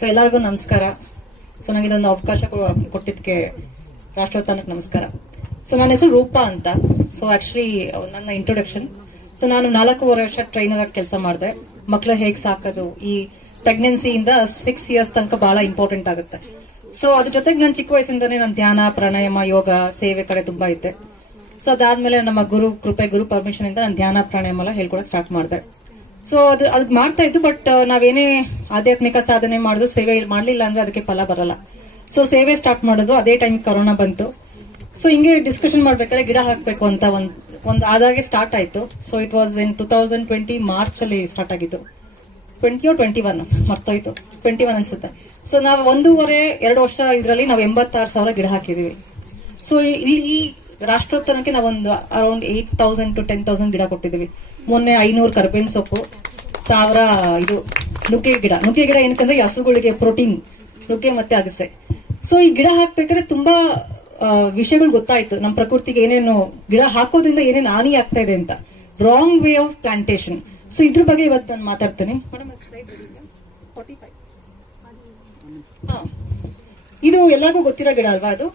So ಎಲ್ಲರಿಗೂ ನಮಸ್ಕಾರ. So ನನಗೆ ಇದೊಂದು ಅವಕಾಶ ಕೊಟ್ಟಿದ್ದಕ್ಕೆ ರಾಷ್ಟ್ರೋತ್ಥಾನಕ್ಕೆ ನಮಸ್ಕಾರ. ಸೊ ನನ್ನ ಹೆಸರು ರೂಪಾ ಅಂತ. ಸೊ ಆಕ್ಚುಲಿ ನನ್ನ ಇಂಟ್ರೊಡಕ್ಷನ್. ಸೊ ನಾನು 4.5 ವರ್ಷ ಟ್ರೈನರ್ ಆಗಿ ಕೆಲಸ ಮಾಡಿದೆ. ಮಕ್ಕಳು ಹೇಗ್ ಸಾಕೋದು, ಈ ಪ್ರೆಗ್ನೆನ್ಸಿಯಿಂದ 6 ಇಯರ್ಸ್ ತನಕ ಬಹಳ ಇಂಪಾರ್ಟೆಂಟ್ ಆಗುತ್ತೆ. ಸೊ ಅದ್ರ ಜೊತೆಗೆ ನಾನು ಚಿಕ್ಕ ವಯಸ್ಸಿಂದಾನೇ ನಾನು ಧ್ಯಾನ, ಪ್ರಾಣಾಯಾಮ, ಯೋಗ, ಸೇವೆ ಕಡೆ ತುಂಬಾ ಇದ್ದೆ. ಸೊ ಅದಾದ್ಮೇಲೆ ನಮ್ಮ ಗುರು ಪರ್ಮಿಷನ್ ಇಂದ ನಾನು ಧ್ಯಾನ, ಪ್ರಾಣಾಯಾಮ ಎಲ್ಲ ಹೇಳ್ಕೊಳಕ್ ಸ್ಟಾರ್ಟ್ ಮಾಡಿದೆ. ಸೊ ಅದು ಮಾಡ್ತಾ ಇದ್ದು. ಬಟ್ ನಾವೇನೇ ಆಧ್ಯಾತ್ಮಿಕ ಸಾಧನೆ ಮಾಡಿದ್ರು ಸೇವೆ ಮಾಡ್ಲಿಲ್ಲ ಅಂದ್ರೆ ಅದಕ್ಕೆ ಫಲ ಬರಲ್ಲ. ಸೊ ಸೇವೆ ಸ್ಟಾರ್ಟ್ ಮಾಡೋದು ಅದೇ ಟೈಮ್ ಕೊರೋನಾ ಬಂತು. ಸೊ ಹಿಂಗೆ ಡಿಸ್ಕಷನ್ ಮಾಡ್ಬೇಕಾದ್ರೆ ಗಿಡ ಹಾಕ್ಬೇಕು ಅಂತ ಒಂದು ಆದಾಗೆ ಸ್ಟಾರ್ಟ್ ಆಯ್ತು. So it was in 2020 March ಅಲ್ಲಿ ಸ್ಟಾರ್ಟ್ ಆಗಿದ್ದು. 21 ಮರ್ತೋಯ್ತು, 21 ಅನ್ಸುತ್ತೆ. ಸೊ ನಾವು 1.5-2 ವರ್ಷ ಇದರಲ್ಲಿ ನಾವು 86,000 ಗಿಡ ಹಾಕಿದೀವಿ. ಸೊ ಈ ರಾಷ್ಟ್ರೋತ್ಥಾನಕ್ಕೆ ನಾವೊಂದು ಅರೌಂಡ್ 8,000 to 10,000 ಗಿಡ ಕೊಟ್ಟಿದೀವಿ. ಮೊನ್ನೆ 500 ಕರ್ಬೇವಿನ ಸೊಪ್ಪು, 1000 ಇದು ನುಗ್ಗೆ ಗಿಡ ಏನಕ್ಕಂದ್ರೆ ಹಸುಗಳಿಗೆ ಪ್ರೋಟೀನ್, ನುಗ್ಗೆ ಮತ್ತೆ ಅಗಸೆ. ಸೊ ಈ ಗಿಡ ಹಾಕ್ಬೇಕಾದ್ರೆ ತುಂಬಾ ವಿಷಯಗಳು ಗೊತ್ತಾಯ್ತು. ನಮ್ಮ ಪ್ರಕೃತಿಗೆ ಏನೇನು ಗಿಡ ಹಾಕೋದ್ರಿಂದ ಏನೇನು ಹಾನಿ ಆಗ್ತಾ ಇದೆ ಅಂತ, wrong way of plantation. So ಇದ್ರ ಬಗ್ಗೆ ಇವತ್ತು ನಾನು ಮಾತಾಡ್ತೀನಿ. ಇದು ಎಲ್ಲರಿಗೂ ಗೊತ್ತಿರೋ ಗಿಡ ಅಲ್ವಾ? ಅದು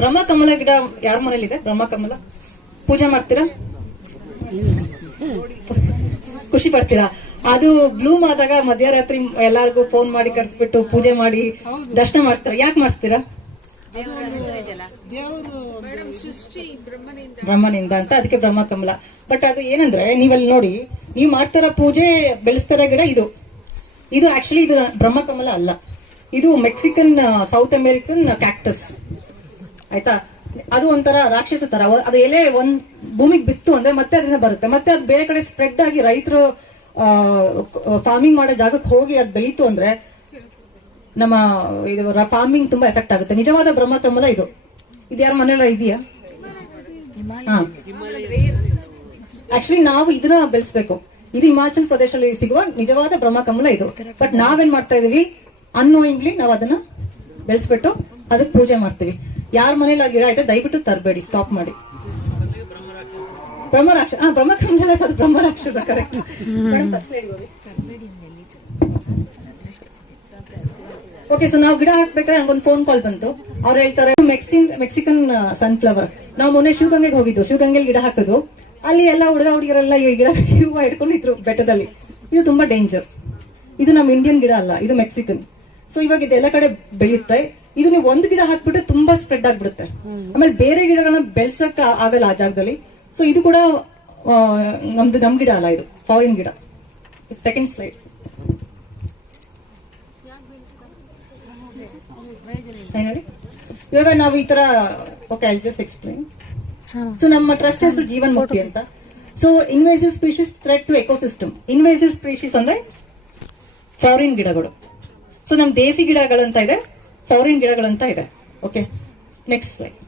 ಬ್ರಹ್ಮಕಮಲ ಗಿಡ. ಯಾರ ಮನೇಲಿದೆ ಬ್ರಹ್ಮಕಮಲ? ಪೂಜೆ ಮಾಡ್ತೀರಾ? ಖುಷಿ ಪಡ್ತೀರಾ? ಅದು ಬ್ಲೂಮ್ ಆದಾಗ ಮಧ್ಯರಾತ್ರಿ ಎಲ್ಲಾರ್ಗು ಫೋನ್ ಮಾಡಿ ಕರ್ಸ್ಬಿಟ್ಟು ಪೂಜೆ ಮಾಡಿ ದರ್ಶನ ಮಾಡಿಸ್ತಾರ. ಯಾಕೆ ಮಾಡಿಸ್ತೀರಾ? ಬ್ರಹ್ಮನಿಂದ ಅಂತ, ಅದಕ್ಕೆ ಬ್ರಹ್ಮಕಮಲ. ಬಟ್ ಅದು ಏನಂದ್ರೆ ನೀವಲ್ಲಿ ನೋಡಿ, ನೀವು ಮಾಡ್ತಾರ ಪೂಜೆ, ಬೆಳೆಸ್ತಾರ ಗಿಡ ಇದು ಆಕ್ಚುಲಿ ಇದು ಬ್ರಹ್ಮಕಮಲ ಅಲ್ಲ. ಇದು ಮೆಕ್ಸಿಕನ್, ಸೌತ್ ಅಮೆರಿಕನ್ ಕ್ಯಾಕ್ಟಸ್. ಆಯ್ತಾ? ಅದು ಒಂಥರ ರಾಕ್ಷಸ ತರ. ಅದು ಎಲೆ ಒಂದ್ ಭೂಮಿಗೆ ಬಿತ್ತು ಅಂದ್ರೆ ಮತ್ತೆ ಅದರಿಂದ ಬರುತ್ತೆ. ಮತ್ತೆ ಅದು ಬೇರೆ ಕಡೆ ಸ್ಪ್ರೆಡ್ ಆಗಿ ರೈತರು ಫಾರ್ಮಿಂಗ್ ಮಾಡೋ ಜಾಗಕ್ಕೆ ಹೋಗಿ ಅದು ಬೆಳೀತು ಅಂದ್ರೆ ನಮ್ಮ ಇದು ಫಾರ್ಮಿಂಗ್ ತುಂಬಾ ಎಫೆಕ್ಟ್ ಆಗುತ್ತೆ. ನಿಜವಾದ ಬ್ರಹ್ಮಕಮಲ ಇದು ಯಾರ ಮನೆಯಲ್ಲ ಇದೆಯಾ? ಆಕ್ಚುಲಿ ನಾವು ಇದನ್ನ ಬೆಳೆಸಬೇಕು. ಇದು ಹಿಮಾಚಲ್ ಪ್ರದೇಶದಲ್ಲಿ ಸಿಗುವ ನಿಜವಾದ ಬ್ರಹ್ಮಕಮಲ ಇದು. ಬಟ್ ನಾವೇನ್ ಮಾಡ್ತಾ ಇದೀವಿ, ಅನ್ನೋಯಿಂಗ್ಲಿ ನಾವು ಅದನ್ನ ಬೆಳೆಸ್ಬಿಟ್ಟು ಅದಕ್ಕೆ ಪೂಜೆ ಮಾಡ್ತೀವಿ. ಯಾರ ಮನೇಲಿ ಗಿಡ ಆಯ್ತಾ ದಯವಿಟ್ಟು ತರಬೇಡಿ, ಸ್ಟಾಪ್ ಮಾಡಿ. Brahmakamal sir, ಬ್ರಹ್ಮರಾಕ್ಷಸ correct. Okay, so ನಾವು ಗಿಡ ಹಾಕ್ಬೇಕಾದ್ರೆ ನಂಗೊಂದು ಫೋನ್ ಕಾಲ್ ಬಂತು. ಅವ್ರು ಹೇಳ್ತಾರೆ ಮೆಕ್ಸಿಕನ್ ಸನ್ಫ್ಲವರ್. ನಾವು ಮೊನ್ನೆ ಶಿವಗಂಗೆಗೆ ಹೋಗಿದ್ದು. ಶಿವಗಂಗೆಲಿ ಗಿಡ ಹಾಕಿದ್ವು. ಅಲ್ಲಿ ಎಲ್ಲ ಹುಡುಗರೆಲ್ಲ ಈ ಗಿಡ ಹೂವು ಇಟ್ಕೊಂಡಿದ್ರು ಬೆಟ್ಟದಲ್ಲಿ. ಇದು ತುಂಬಾ ಡೇಂಜರ್. ಇದು ನಮ್ಮ ಇಂಡಿಯನ್ ಗಿಡ ಅಲ್ಲ, ಇದು ಮೆಕ್ಸಿಕನ್. ಸೊ ಇವಾಗ ಇದೆಲ್ಲ ಕಡೆ ಬೆಳೆಯುತ್ತೆ. ಇದು ನೀವು ಒಂದು ಗಿಡ ಹಾಕ್ಬಿಟ್ರೆ ತುಂಬಾ ಸ್ಪ್ರೆಡ್ ಆಗ್ಬಿಡುತ್ತೆ. ಆಮೇಲೆ ಬೇರೆ ಗಿಡಗಳನ್ನ ಬೆಳ್ಸಕ್ ಆಗಲ್ಲ ಆ ಜಾಗದಲ್ಲಿ. ಸೊ ಇದು ಕೂಡ ನಮ್ ಗಿಡ ಅಲ್ಲ, ಇದು ಫಾರಿನ್ ಗಿಡ. Second slide. ಇವಾಗ ನಾವು ಈ ತರ okay, I just explain. So ನಮ್ಮ ಟ್ರಸ್ಟ್ ಹೆಸರು ಜೀವನ್ ಮುಕ್ತಿ ಅಂತ. So invasive species threat to ecosystem. Invasive species ಅಂದ್ರೆ ಫಾರಿನ್ ಗಿಡಗಳು. ಸೊ ನಮ್ ದೇಸಿ ಗಿಡಗಳಂತ ಇದೆ, ಫಾರಿನ್ ಗಿಡಗಳಂತ ಇದೆ. Okay, next slide.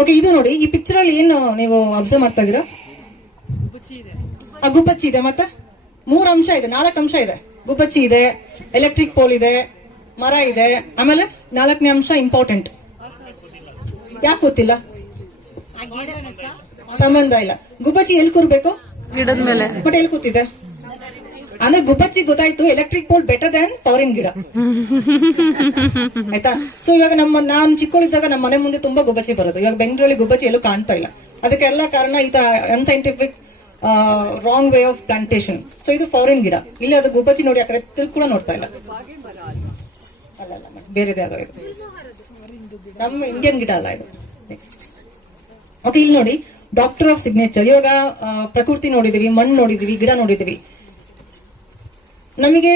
ಓಕೆ, ಇದು ನೋಡಿ, ಈ ಪಿಕ್ಚರ್ ಅಲ್ಲಿ ಏನು ನೀವು ಅಬ್ಸರ್ವ್ ಮಾಡ್ತಾ ಇದೀರಾ? ಗುಬ್ಬಚ್ಚಿ ಇದೆ, ಮತ್ತೆ 3 ಅಂಶ ಇದೆ, 4 ಅಂಶ ಇದೆ. ಗುಬ್ಬಚ್ಚಿ ಇದೆ, ಎಲೆಕ್ಟ್ರಿಕ್ ಪೋಲ್ ಇದೆ, ಮರ ಇದೆ. ಆಮೇಲೆ 4ನೇ ಅಂಶ ಇಂಪಾರ್ಟೆಂಟ್. ಯಾಕೆ ಗೊತ್ತಿಲ್ಲ? ಸಂಬಂಧ ಇಲ್ಲ. ಗುಬ್ಬಚ್ಚಿ ಎಲ್ಲಿ ಕೂರ್ಬೇಕು? ಗಿಡದ ಮೇಲೆ. ಬಟ್ ಎಲ್ಲಿ ಕೂತಿದೆ ಅಂದ್ರೆ ಗುಬ್ಬಚ್ಚಿ ಗೊತ್ತಾಯ್ತು, electric pole better than foreign ಗಿಡ. ಆಯ್ತಾ? ಸೊ ಇವಾಗ ನಾನು ಚಿಕ್ಕವಳಿದ್ದಾಗ ನಮ್ಮ ಮನೆ ಮುಂದೆ ತುಂಬಾ ಗುಬ್ಬಚ್ಚಿ ಬರೋದು. ಇವಾಗ ಬೆಂಗಳೂರಲ್ಲಿ ಗುಬ್ಬಚ್ಚಿ ಎಲ್ಲೂ ಕಾಣ್ತಾ ಇಲ್ಲ. ಅದಕ್ಕೆಲ್ಲ ಕಾರಣ ಈ unscientific wrong way of plantation. So ಇದು ಫಾರಿನ್ ಗಿಡ. ಇಲ್ಲಿ ಅದು ಗುಬ್ಬಚ್ಚಿ ನೋಡಿ ಆ ಕಡೆ ಕೂಡ ನೋಡ್ತಾ ಇಲ್ಲ. ಅಲ್ಲ, ಬೇರೆದೇ ಅದು. ಇದು ನಮ್ಮ ಇಂಡಿಯನ್ ಗಿಡ ಅಲ್ಲ ಇದು. ಓಕೆ, ಇಲ್ಲಿ ನೋಡಿ, ಡಾಕ್ಟರ್ ಆಫ್ ಸಿಗ್ನೇಚರ್. ಇವಾಗ ಪ್ರಕೃತಿ ನೋಡಿದೀವಿ, ಮಣ್ಣು ನೋಡಿದೀವಿ, ಗಿಡ ನೋಡಿದೀವಿ. ನಮಗೆ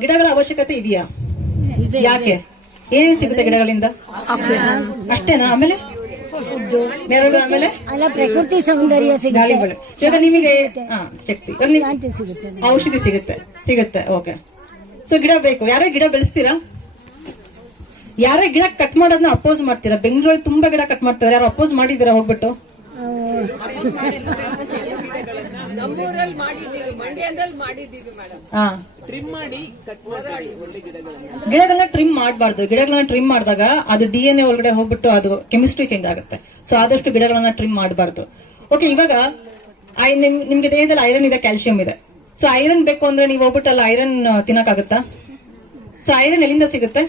ಗಿಡಗಳ ಅವಶ್ಯಕತೆ ಇದೆಯಾ? ಯಾಕೆ? ಏನೇನು ಸಿಗುತ್ತೆ ಗಿಡಗಳಿಂದ? ಅಷ್ಟೇನಾ? ಆಮೇಲೆ ನೆರಳು, ಆಮೇಲೆ ಪ್ರಕೃತಿ ಸೌಂದರ್ಯ, ಗಾಳಿಗಳು. ಇವಾಗ ನಿಮಗೆ ಶಕ್ತಿ, ಔಷಧಿ ಸಿಗುತ್ತೆ. ಓಕೆ, ಸೊ ಗಿಡ ಬೇಕು. ಯಾರೇ ಗಿಡ ಬೆಳೆಸ್ತೀರಾ? ಯಾರೇ ಗಿಡ ಕಟ್ ಮಾಡೋದನ್ನ ಅಪೋಸ್ ಮಾಡ್ತೀರಾ? ಬೆಂಗಳೂರಲ್ಲಿ ತುಂಬಾ ಗಿಡ ಕಟ್ ಮಾಡ್ತಾರೆ. ಯಾರು ಅಪೋಸ್ ಮಾಡಿದ್ದೀರಾ ಹೋಗ್ಬಿಟ್ಟು? ಗಿಡಗಳನ್ನ ಟ್ರಿಮ್ ಮಾಡಬಾರ್ದು. ಗಿಡಗಳನ್ನ ಟ್ರಿಮ್ ಮಾಡಿದಾಗ ಅದು DNA ಒಳಗಡೆ ಹೋಗ್ಬಿಟ್ಟು ಅದು ಕೆಮಿಸ್ಟ್ರಿ ಚೇಂಜ್ ಆಗುತ್ತೆ. ಸೊ ಆದಷ್ಟು ಗಿಡಗಳನ್ನ ಟ್ರಿಮ್ ಮಾಡಬಾರ್ದು. ಓಕೆ, ಇವಾಗ ನಿಮ್ಗೆ ದೇಹದಲ್ಲಿ ಐರನ್ ಇದೆ, ಕ್ಯಾಲ್ಸಿಯಂ ಇದೆ. ಸೊ ಐರನ್ ಬೇಕು ಅಂದ್ರೆ ನೀವು ಹೋಗ್ಬಿಟ್ಟು ಅಲ್ಲಿ ಐರನ್ ತಿನ್ನಕ್ಕಾಗತ್ತಾ? ಸೊ ಐರನ್ ಎಲ್ಲಿಂದ ಸಿಗುತ್ತೆ?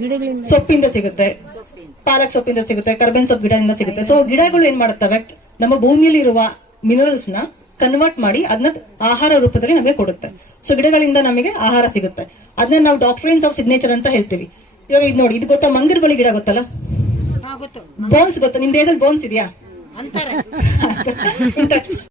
ಗಿಡಗಳಿಂದ ಸೊಪ್ಪಿಂದ ಸಿಗುತ್ತೆ, ಪಾಲಕ್ ಸೊಪ್ಪಿಂದ ಸಿಗುತ್ತೆ, ಕರ್ಬೇವಿನ ಸೊಪ್ಪು ಗಿಡದಿಂದ ಸಿಗುತ್ತೆ. ಸೊ ಗಿಡಗಳು ಏನ್ ಮಾಡುತ್ತವೆ, ನಮ್ಮ ಭೂಮಿಯಲ್ಲಿ ಇರುವ ಮಿನರಲ್ಸ್ ನ ಕನ್ವರ್ಟ್ ಮಾಡಿ ಅದನ್ನ ಆಹಾರ ರೂಪದಲ್ಲಿ ನಮಗೆ ಕೊಡುತ್ತೆ. ಸೊ ಗಿಡಗಳಿಂದ ನಮಗೆ ಆಹಾರ ಸಿಗುತ್ತೆ. ಅದನ್ನ ನಾವು ಡಾಕ್ಟ್ರಿನ್ಸ್ ಆಫ್ ಸಿಗ್ನೇಚರ್ ಅಂತ ಹೇಳ್ತೀವಿ. ಇವಾಗ ಇದು ನೋಡಿ, ಇದು ಗೊತ್ತಾ? ಮಂಗರ್ ಬಳಿ ಗಿಡ ಗೊತ್ತಲ್ಲ? ಬೋನ್ಸ್ ಗೊತ್ತಾ? ನಿಮ್ ದೇಹದಲ್ಲಿ ಬೋನ್ಸ್ ಇದೆಯಾ?